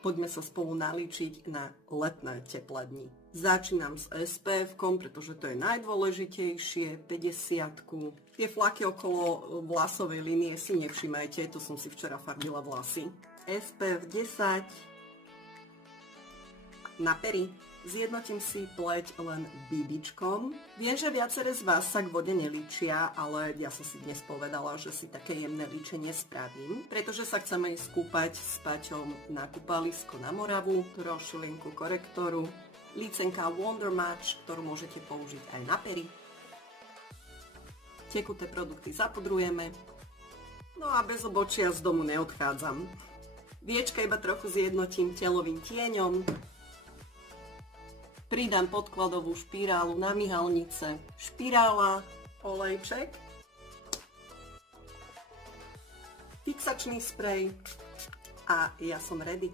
Poďme sa spolu nalíčiť na letné teplé dni. Začínam s SPF-kom, pretože to je najdôležitejšie, 50-ku. Tie flaky okolo vlasovej línie si nevšimajte, to som si včera farbila vlasy. SPF 10 na pery. Zjednotím si pleť len BBčkom. Viem, že viaceré z vás sa k vode nelíčia, ale ja som si dnes povedala, že si také jemné líčenie spravím, pretože sa chceme ísť kúpať s Paťom na kúpalisko na Moravu, trošilinku korektoru, lícenka Wonder Match, ktorú môžete použiť aj na pery. Tekuté produkty zapudrujeme. No a bez obočia z domu neodchádzam. Viečka iba trochu zjednotím telovým tieňom. Pridám podkladovú špirálu na myhalnice. Špirála, olejček, fixačný sprej a ja som ready.